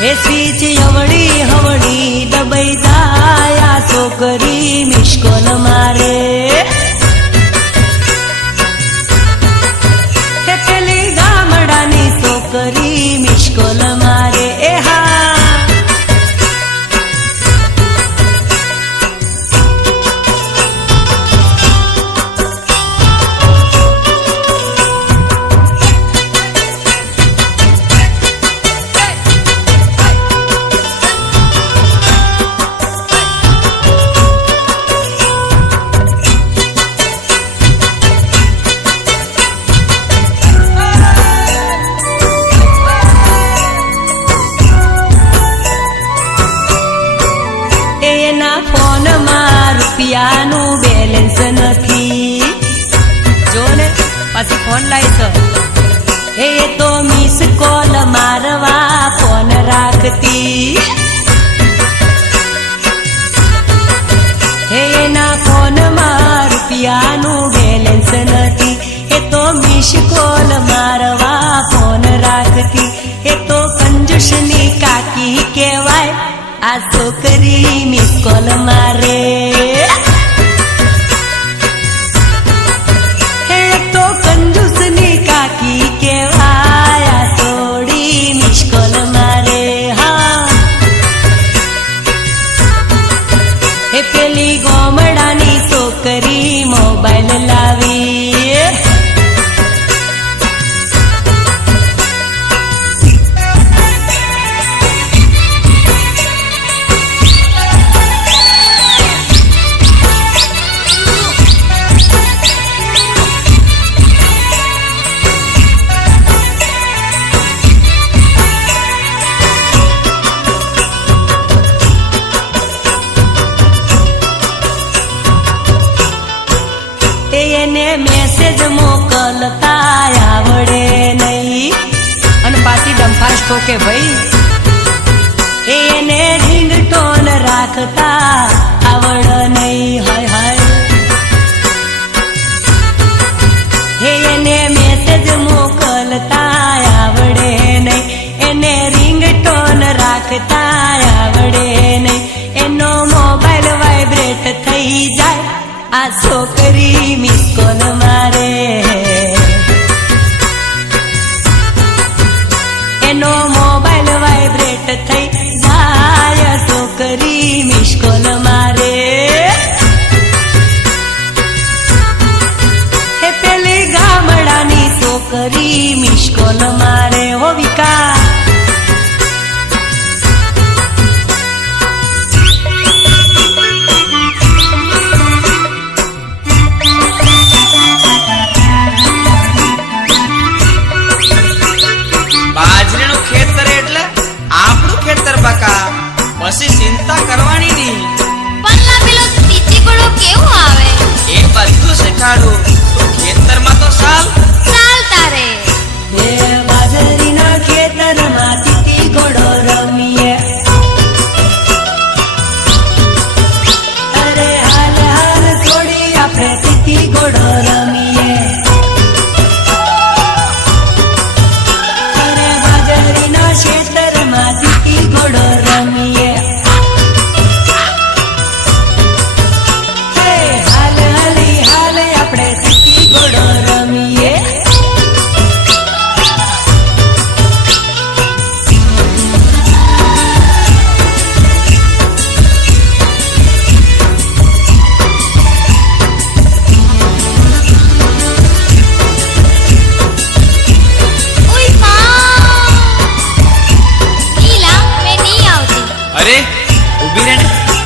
हे switch हवड़ी हवड़ी दबाई जाया छोकरी मिस्कोल मारे हे पेली गामडानी छोकरी मिस्कोल मारे ए हा फोन में रुपयानु बेलेंस नथी जो ने पाछी फोन लायस हे तो मिस कॉल मारवा फोन राखती हे ना फोन में रुपयानु बेलेंस नथी हे तो मिस कॉल मारवा फोन राखती हे तो कंजूसनी काकी केवाय आ छोकरी मिस कॉल मारे हे तो कंजूसनी काकी केवाया थोड़ी मिस कॉल मारे हाँ हे पेली गोमडानी छोकरी मोबाइल लावी मैसेज मोकलता आवड़े नहीं अन पासी डंफास ठोके भाई एने रिंगटोन राखता आवड़ नहीं हाय हाय एने मैसेज मोकलता आवड़े नहीं एने रिंगटोन राखता आवड़े नहीं एनो मोबाइल वाइब्रेट थई जाए आ छोकरी मिस कॉल मारे एनो मोबाइल वाइब्रेट थई जाय छोकरी मिस कॉल मारे हे पेली गामडानी छोकरी मिस कॉल मारे हो विका પછી ચિંતા કરવાની નહીં પણ પેલો તીતી ગોળો કેવો આવે એ બધું શીખાડું તો ખેતરમાં તો ચાલતા રે હે બાજરીના ખેતરમાં તીતી ઘોડો રમીએ અરે હાલ હાલ થોડી આપણે તીતી ઘોડો રમીએ અરે બાજરીના ખેતરમાં તીતી ઘોડો રમીએ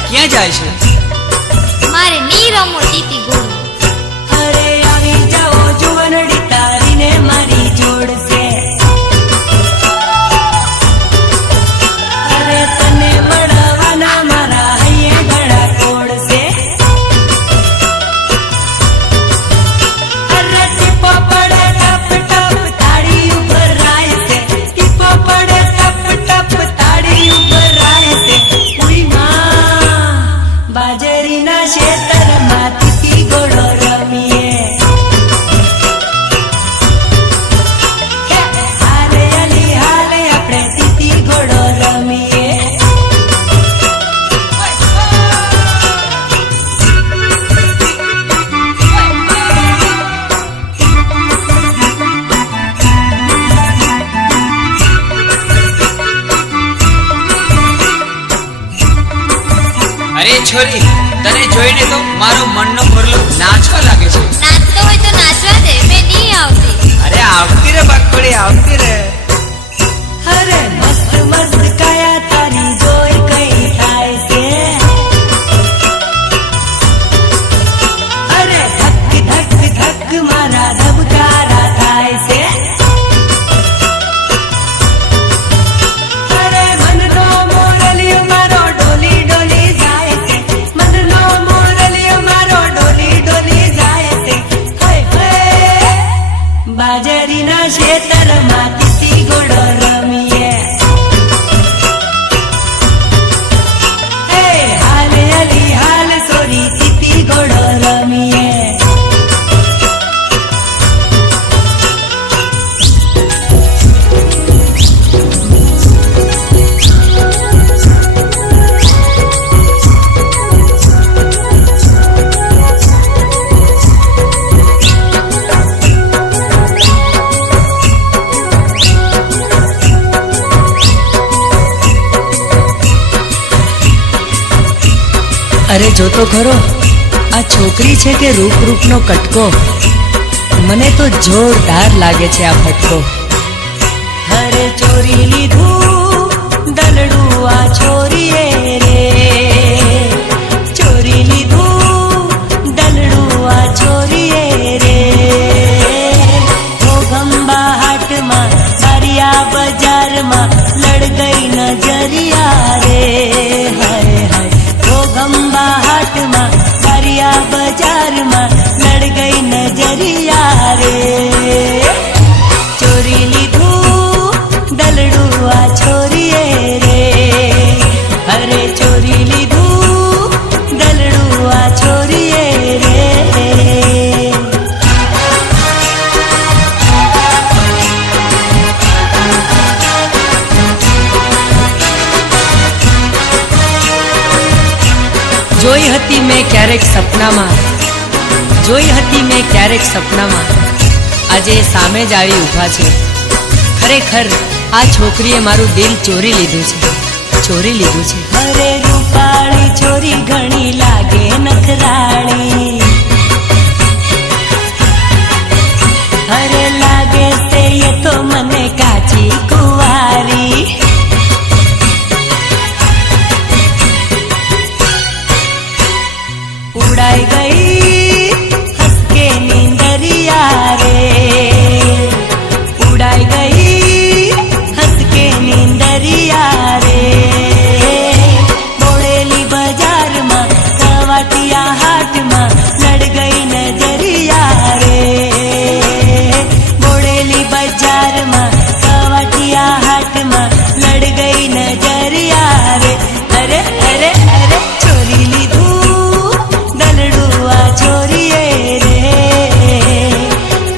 ક્યાં જાય છે મારે ની રમો તીતી ગોળો અરે આવી જાઓ જુવનડી તારીને મારી જોડશે અરે તને મળવાના મારા હૈયે ગળા તોડશે અરે ટીપો પડે ટપ ટપ તાળી ઉપર રાય છે ટીપો પડે ટપ ટપ તાળી ઉપર રાય છે ઉઈ માં બાજરીના ખેતરમાં તીતી ગોળો છોરી, તને જોઈને તો મારો મનનો મોરલો નાચવા લાગે છે. નાચતો હોય તો નાચવા દે, મેં નહીં આવતી. અરે આવતી રે બાકડી, આવતી રે. અરે મસ્ત મસ્ત કાયા તારી જોઈ કઈ થાય છે. અરે ધક ધક ધક મારા ધબકારા થાય છે. અરે મનનો મોરલિયો મારો ડોલી ડોલી જાય છે. મનનો મોરલિયો મારો ડોલી ડોલી જાય છે. હય હય બાજરીના ખેતરમાં તીતી ઘોડો રમીએ. હે હાલ અલી હાલ સોરી તીતી ઘોડો રમીએ. અરે જો તો ખરો આ છોકરી છે કે રૂપ રૂપનો કટકો. મને તો જોરદાર લાગે છે આ ફટકો. અરે ચોરી લીધું દલડું આ છોરીએ રે. ચોરી લીધું દલડું આ છોરીએ રે. ઘોઘંબા હાટમાં દરિયા બજારમાં લડ ગઈ નજરિયા રે. હાય હાય ઘોઘંબા હાટમાં દરિયા બજારમાં લડ ગઈ નજરિયા રે. ચોરી લીધું દલડું આ છોરીએ રે. અરે ચોરી લીધું દલડું આ છોરીએ રે. જોઈ હતી મેં ક્યારેક સપનામાં, જોઈ હતી મેં ક્યારેક સપનામાં, આજે સામે જ આવી ઊભા છે. ખરેખર આ છોકરીએ મારું દિલ ચોરી લીધું છે, ચોરી લીધું છે. અરે રૂપાળી છોરી ઘણી લાગે નખરાળી. અરે લાગે છે એ તો મને કાચી કુંવારી. ઉડાઈ ગઈ હસકે નીંદરિયા રે. ઉડાઈ ગઈ હસકે નીંદરિયા રે. બોડેલી બજારમાં કવાટિયા હાટમાં લડ ગઈ નજરિયા રે. બોડેલી બજારમાં કવાટિયા હાટમાં લડ ગઈ નજરિયા રે. અરે અરે અરે ચોરી લીધું દલડું આ છોરીએ રે.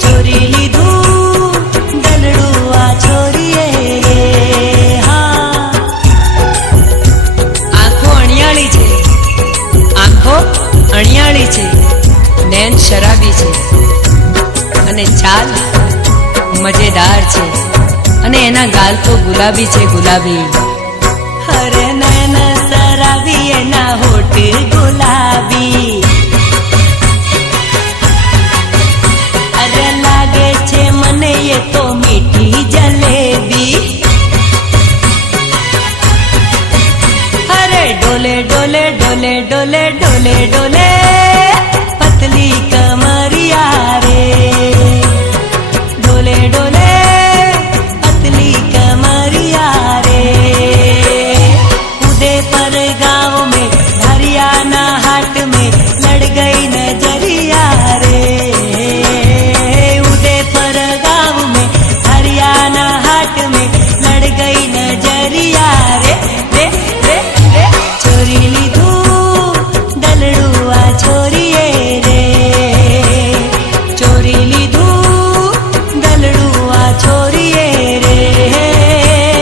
ચોરી લીધું દલડું આ છોરીએ રે. હા આંખો અણિયાળી છે, આંખો અણિયાળી છે, નૈન શરાબી છે અને ચાલ મજેદાર છે અને એના ગાલ તો ગુલાબી છે, ગુલાબી. અરે નૈન શરાબી એના હોઠ ગુલાબી.